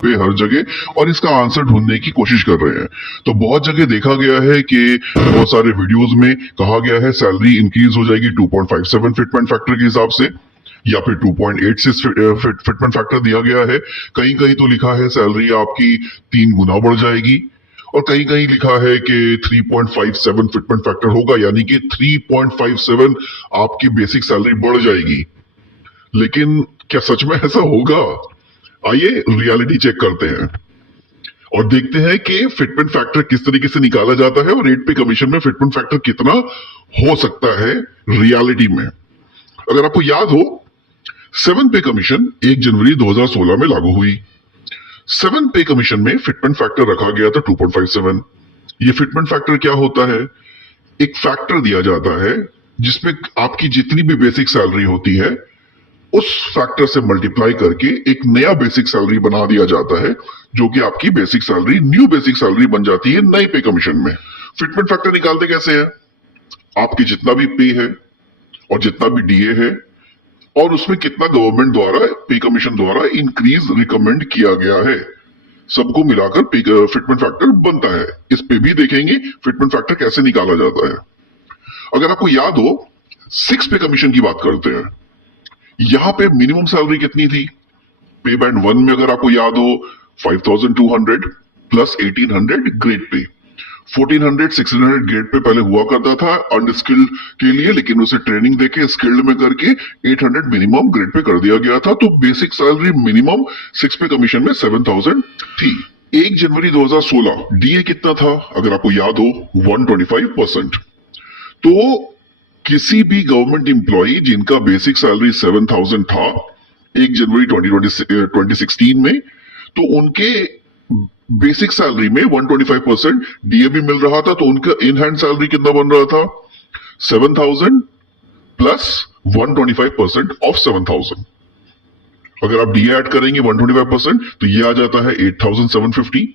पे हर जगह और इसका आंसर ढूंढने की कोशिश कर रहे हैं। तो बहुत जगह देखा गया है कि बहुत सारे वीडियोस में कहा गया है सैलरी इंक्रीज हो जाएगी 2.57 फिटमेंट फैक्टर के हिसाब से, या फिर 2.86 फिटमेंट फैक्टर दिया गया है। कहीं कहीं तो लिखा है सैलरी आपकी 3 गुना बढ़ जाएगी, और कहीं कहीं लिखा है कि 3.57 फिटमेंट फैक्टर होगा, यानी कि 3.57 आपकी बेसिक सैलरी बढ़ जाएगी। लेकिन क्या सच में ऐसा होगा? आइए रियलिटी चेक करते हैं और देखते हैं कि फिटमेंट फैक्टर किस तरीके से निकाला जाता है और रेट पे कमीशन में फिटमेंट फैक्टर कितना हो सकता है रियलिटी में। अगर आपको याद हो, 7 पे कमीशन 1 जनवरी 2016 में लागू हुई। 7 पे कमीशन में फिटमेंट फैक्टर रखा गया था 2.57। ये फिटमेंट फैक्टर क्या होता है? एक फैक्टर दिया जाता है जिसमें आपकी जितनी भी बेसिक सैलरी होती है उस फैक्टर से मल्टीप्लाई करके एक नया बेसिक सैलरी बना दिया जाता है, जो कि आपकी basic salary, new basic salary बन जाती है नए पे कमीशन में। फिटमेंट फैक्टर निकालते कैसे हैं? आपके जितना भी पे है और जितना भी डीए है और उसमें कितना गवर्नमेंट द्वारा पे कमीशन द्वारा इंक्रीज रिकमेंड किया गया है, सबको मिलाकर फिटमेंट फैक्टर बनता है। इस पे भी देखेंगे फिटमेंट फैक्टर कैसे निकाला जाता है। अगर आपको याद हो, 6 पे कमीशन की बात करते हैं। यहां पे मिनिमम सैलरी कितनी थी? पे बैंड 1 में अगर आपको याद हो 5200 plus 1800 grade pay. 1400 1600 grade pay पहले हुआ करता था अनस्किल्ड के लिए, लेकिन उसे ट्रेनिंग देके स्किल्ड में करके 800 मिनिमम ग्रेड पे कर दिया गया था। तो बेसिक सैलरी मिनिमम 6 पे कमीशन में 7000 थी। 1 जनवरी 2016 डीए कितना था? अगर आपको याद हो 125%। तो किसी भी गवर्नमेंट एम्प्लॉय जिनका बेसिक सैलरी 7000 था 1 जनवरी 2016 में, तो उनके बेसिक सैलरी में 125% डीए भी मिल रहा था। तो उनका इन हैंड सैलरी कितना बन रहा था? 7000 प्लस 125% ऑफ 7000। अगर आप डीए ऐड करेंगे 125%, तो ये आ जाता है 8750।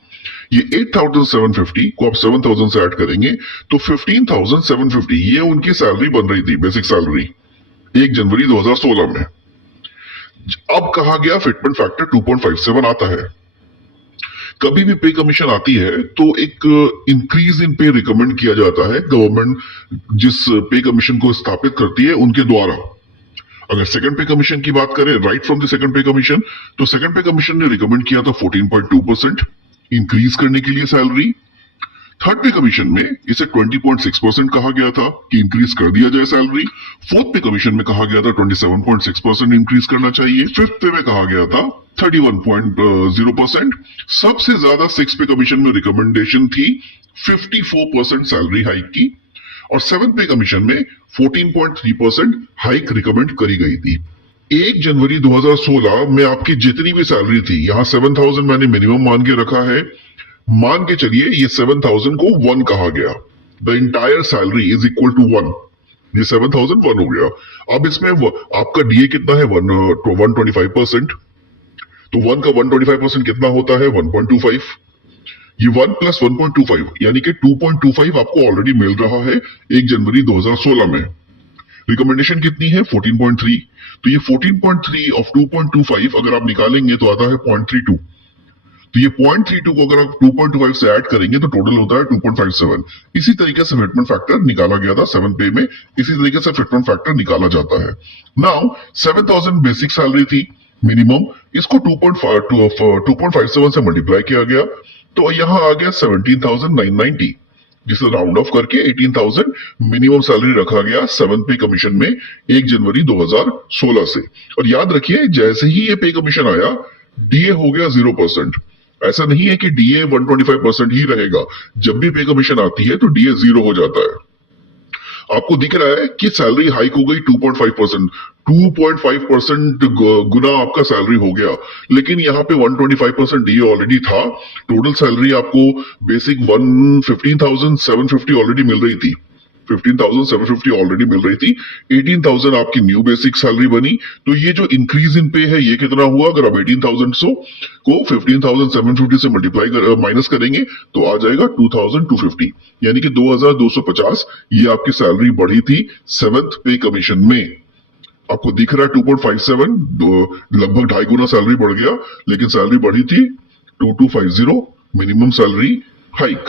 ये 8750 को आप 7000 से ऐड करेंगे तो 15750, ये उनकी सैलरी बन रही थी, बेसिक सैलरी 1 जनवरी 2016 में। अब कहा गया फिटमेंट फैक्टर 2.57 आता है। कभी भी पे कमीशन आती है तो एक इंक्रीज इन पे रिकमेंड किया जाता है गवर्नमेंट जिस पे कमीशन को स्थापित करती है उनके द्वारा। अगर सेकंड पे कमीशन की बात करें, राइट फ्रॉम द सेकंड पे कमीशन, तो सेकंड पे कमीशन ने रिकमेंड किया था 14.2% इंक्रीज करने के लिए सैलरी। थर्ड पे कमीशन में इसे 20.6% कहा गया था कि इंक्रीज कर दिया जाए सैलरी। फोर्थ पे कमीशन में कहा गया था 27.6% इंक्रीज करना चाहिए। फिफ्थ पे में कहा गया था 31.0%। सबसे ज्यादा 6 पे कमीशन में रिकमेंडेशन थी 54% सैलरी हाइक की, और 7 पे कमीशन में 14.3% हाइक रिकमेंड करी गई थी। 1 जनवरी 2016 में आपकी जितनी भी सैलरी थी, यहां 7000 मैंने मिनिमम मान के रखा है, मान के चलिए ये 7000 को 1 कहा गया। The entire salary is equal to 1। ये 7000 1 हो गया। अब इसमें आपका डीए कितना है? 125%। तो 1 का 125% कितना होता है? 1.25। ये 1 प्लस 1.25 यानी कि 2.25 आपको ऑलरेडी मिल रहा है 1 जनवरी 2016 में। रिकमेंडेशन कितनी है? 14.3। तो ये 14.3 ऑफ 2.25 अगर आप निकालेंगे तो आता है 0.32। तो ये 0.32 को अगर आप 2.25 से ऐड करेंगे तो टोटल होता है 2.57। इसी तरीके से फिटमेंट फैक्टर निकाला गया था 7 पे में, इसी तरीके से फिटमेंट फैक्टर निकाला जाता है। नाउ 7000 बेसिक सैलरी थी मिनिमम, इसको 2.57 से मल्टीप्लाई किया गया तो यहां आ गया 17,990, जिसे राउंड ऑफ करके 18,000 मिनिमम सैलरी रखा गया 7 पे कमीशन में 1 जनवरी 2016 से। और याद रखिए जैसे ही ये पे कमीशन आया डीए हो गया 0%। ऐसा नहीं है कि डीए 125% ही रहेगा, जब भी पे कमीशन आती है तो डीए 0 हो जाता है। आपको दिख रहा है कि सैलरी हाइक हो गई 2.5%। 2.5% गुना आपका सैलरी हो गया, लेकिन यहाँ पे 125% डीए ऑलरेडी था। टोटल सैलरी आपको बेसिक 15,750 ऑलरेडी मिल रही थी। 15,750 ऑलरेडी मिल रही थी। 18,000 आपकी न्यू बेसिक सैलरी बनी। तो ये जो इंक्रीज इन पे है ये कितना हुआ? अगर आप 18,000 को 15,750 से मल्टीप्लाई माइनस करेंगे तो आ जाएगा 2,250, यानी कि 2,250 ये आपकी सैलरी बढ़ी थी 7th पे कमीशन में। आपको दिख रहा है 2.57, लगभग 2.5 गुना सैलरी बढ़ गया, लेकिन सैलरी बढ़ी थी 2250 मिनिमम सैलरी हाइक।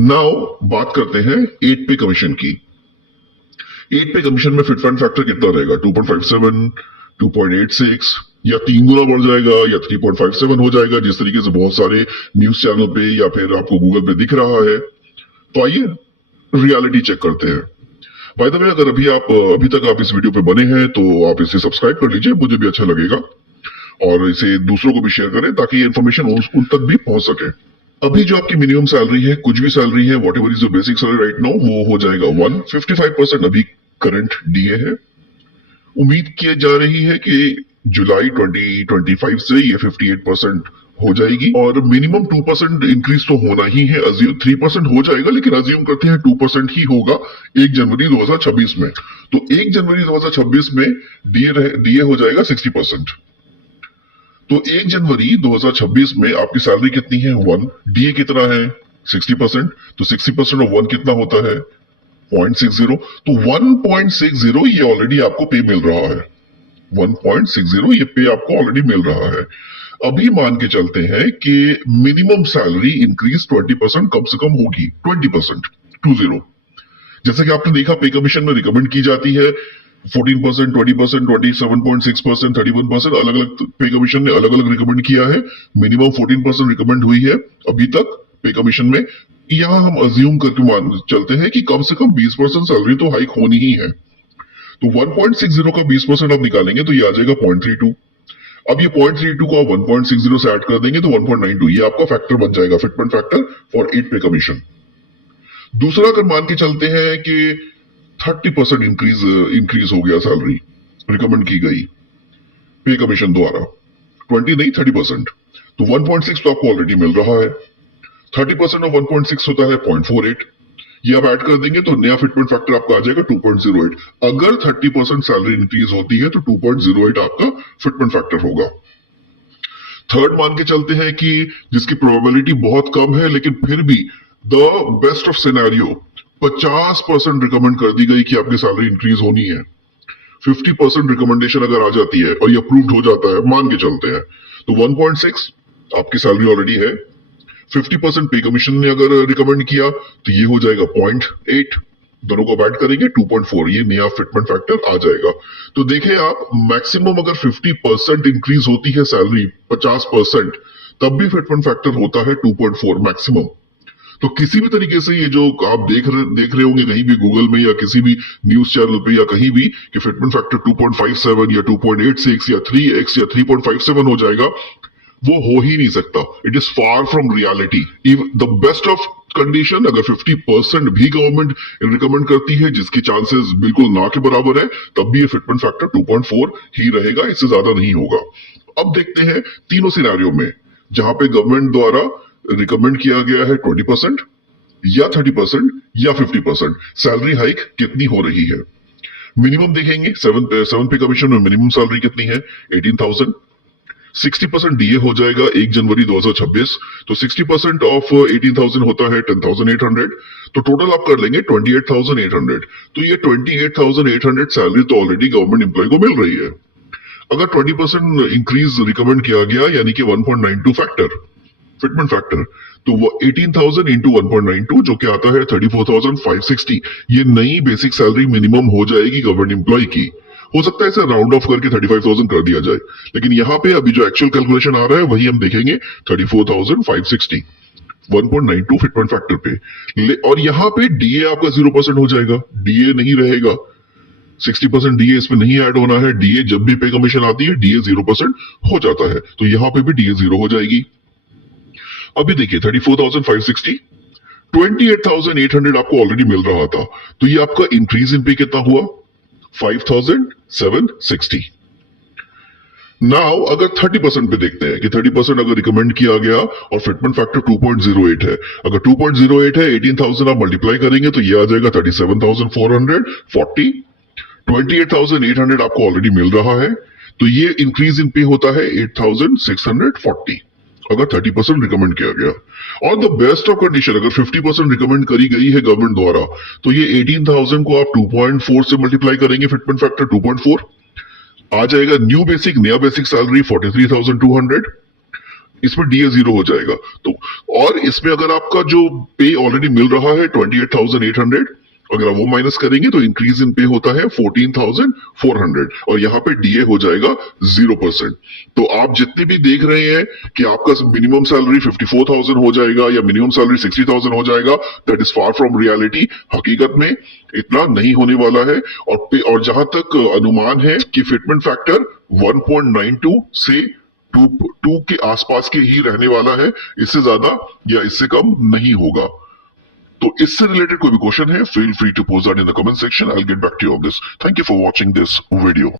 नाउ बात करते हैं 8 पे कमीशन की। 8 पे कमीशन में फिट फंड फैक्टर कितना रहेगा? 2.57, 2.86 या 3 गुना बढ़ जाएगा या 3.57 हो जाएगा, जिस तरीके से बहुत सारे न्यूज चैनल पे या फिर आपको गूगल पे दिख रहा है। तो आइए रियलिटी चेक करते हैं। बाय द वे, अगर अभी तक आप इस वीडियो पे बने हैं तो आप इसे सब्सक्राइब कर लीजिए, मुझे भी अच्छा लगेगा, और इसे दूसरों को भी शेयर करें ताकि ये इन्फॉर्मेशन उन तक भी पहुंच सके। अभी जो आपकी मिनिमम सैलरी है, कुछ भी सैलरी है, what ever is your basic salary right now, वो हो जाएगा 155% अभी करंट डीए है। उम्मीद की जा रही है कि जुलाई 2025 से ये 58% हो जाएगी, और मिनिमम 2% इंक्रीज तो होना ही है। 3% हो जाएगा, लेकिन अज्यूम करते हैं 2% ही होगा 1 जनवरी 2026 में। तो 1 जनवरी 2026 में डीए हो जाएगा 60%। तो 1 जनवरी 2026 में आपकी सैलरी कितनी है? 1। डीए कितना है? 60%। तो 60% ऑफ 1 कितना होता है? 0.60। तो 1.60 ये ऑलरेडी आपको पे मिल रहा है। 1.60 ये पे आपको ऑलरेडी मिल रहा है। अभी मान के चलते हैं कि मिनिमम सैलरी इंक्रीज 20% कम से कम होगी। 20%, 20। जैसे कि आपने देखा पे कमीशन में रिकमेंड की जाती है 14%, 20%, 27.6%, 31%। अलग अलग पे कमीशन ने अलग अलग रिकमेंड किया है। मिनिमम 14% रिकमेंड हुई है अभी तक पे कमीशन में। यहां हम अज्यूम करके मान चलते हैं कि कम से कम 20% सैलरी तो हाइक होनी ही है। तो 1.60 का 20% आप निकालेंगे तो ये आ जाएगा 0.32। अब ये 0.32 को आप 1.60 से ऐड कर देंगे तो 1.92, ये आपका फैक्टर बन जाएगा, फिटमेंट फैक्टर फॉर 8 पे कमीशन। दूसरा, अगर मान के चलते हैं कि 30% इंक्रीज हो गया सैलरी, रिकमेंड की गई पे कमीशन द्वारा, 20 नहीं 30%, तो 1.6 तो आपको ऑलरेडी मिल रहा है। 30% ऑफ 1.6 होता है 0.48। ये आप ऐड कर देंगे तो नया फिटमेंट फैक्टर आपका आ जाएगा 2.08। अगर 30% सैलरी इंक्रीज होती है तो 2.08 आपका फिटमेंट फैक्टर होगा। थर्ड, मान के चलते हैं कि जिसकी प्रोबेबिलिटी बहुत कम है, लेकिन फिर भी the best of scenario 50% recommend कर दी गई कि आपकी सैलरी इंक्रीज होनी है। 50% रिकमेंडेशन अगर आ जाती है और ये अप्रूव्ड हो जाता है, मान के चलते हैं, तो 1.6 आपकी सैलरी ऑलरेडी है। 50% पे कमीशन ने अगर रिकमेंड किया तो ये हो जाएगा 0.8। दोनों को ऐड करेंगे 2.4, ये नया फिटमेंट फैक्टर आ जाएगा। तो देखें आप, मैक्सिमम अगर 50% इंक्रीज होती है सैलरी 50%, तब भी फिटमेंट फैक्टर होता है 2.4 मैक्सिमम। तो किसी भी तरीके से ये जो आप देख रहे होंगे कहीं भी गूगल में या किसी भी न्यूज चैनल पे या कहीं भी कि फिटमेंट फैक्टर 2.57 या 2.86 या 3x या 3.57 हो जाएगा, वो हो ही नहीं सकता। It is far from reality. The best of condition, अगर 50% भी गवर्नमेंट रिकमेंड करती है, जिसकी चांसेस बिल्कुल ना के बराबर है, तब भी ये फिटमेंट फैक्टर 2.4 ही रहेगा, इससे ज्यादा नहीं होगा। अब देखते हैं तीनों सिनेरियो में जहां पे गवर्नमेंट द्वारा रिकमेंड किया गया है 20% या 30% या 50%, सैलरी हाइक कितनी हो रही है। मिनिमम देखेंगे, 7 पे कमीशन में मिनिमम सैलरी कितनी है? 18,000। 60% डीए हो जाएगा 1 जनवरी 2026, तो 60% ऑफ 18,000 होता है 10,800। तो टोटल आप कर लेंगे 28,800। तो ये 28,800 सैलरी तो ऑलरेडी गवर्नमेंट एम्प्लॉय को मिल रही है। अगर 20% इंक्रीज रिकमेंड किया गया, यानी कि 1.92 फैक्टर फिटमेंट फैक्टर, तो वो 18,000 इंटू 1.92 जो कि आता है 34,560, ये नई बेसिक सैलरी मिनिमम हो जाएगी गवर्नमेंट एम्प्लॉय की। हो सकता है इसे राउंड ऑफ करके 35,000 कर दिया जाए, लेकिन यहां पे अभी जो एक्चुअल कैलकुलेशन आ रहा है वही हम देखेंगे 34,560, 1.92 फिटमेंट फैक्टर पे। और यहां पे डीए आपका 0% हो जाएगा, डीए नहीं रहेगा। 60% डीए इसमें नहीं ऐड होना है। डीए जब भी पे कमीशन आती है डीए 0% हो जाता है, तो यहां पे भी डीए 0 हो जाएगी। अभी देखिए 34,560, 28,800 आपको ऑलरेडी मिल रहा था, तो ये आपका इंक्रीज इन पे कितना हुआ? 5,760। नाउ अगर 30% पे देखते हैं कि 30% अगर रिकमेंड किया गया और फिटमेंट फैक्टर 2.08 है, अगर 2.08 है 18,000 आप मल्टीप्लाई करेंगे तो ये आ जाएगा 37,440। 28,800 आपको ऑलरेडी मिल रहा है, तो ये इंक्रीज इन पे होता है 8,640 अगर 30% रिकमेंड किया गया। और द बेस्ट ऑफ कंडीशन, अगर 50% रिकमेंड करी गई है गवर्नमेंट द्वारा, तो ये 18,000 को आप 2.4 से मल्टीप्लाई करेंगे, फिटमेंट फैक्टर 2.4 आ जाएगा। न्यू बेसिक, नया बेसिक सैलरी 43,200। इसमें डीए 0 हो जाएगा। तो और इसमें अगर आपका जो पे ऑलरेडी मिल रहा है 28,800, अगर आप वो माइनस करेंगे तो इंक्रीज इन पे होता है 14,400 और यहाँ पे डीए हो जाएगा 0%। तो आप जितने भी देख रहे हैं कि आपका मिनिमम सैलरी 54,000 हो जाएगा या मिनिमम सैलरी 60,000 हो जाएगा, that is far from reality. हकीकत में इतना नहीं होने वाला है। और जहां तक अनुमान है कि फिटमेंट फैक्टर 1.92 से 2 के आसपास के ही रहने वाला है, इससे ज्यादा या इससे कम नहीं होगा। तो इससे रिलेटेड कोई भी क्वेश्चन है, feel free to post that in the comment section. I will get back to you on this. Thank you for watching this video.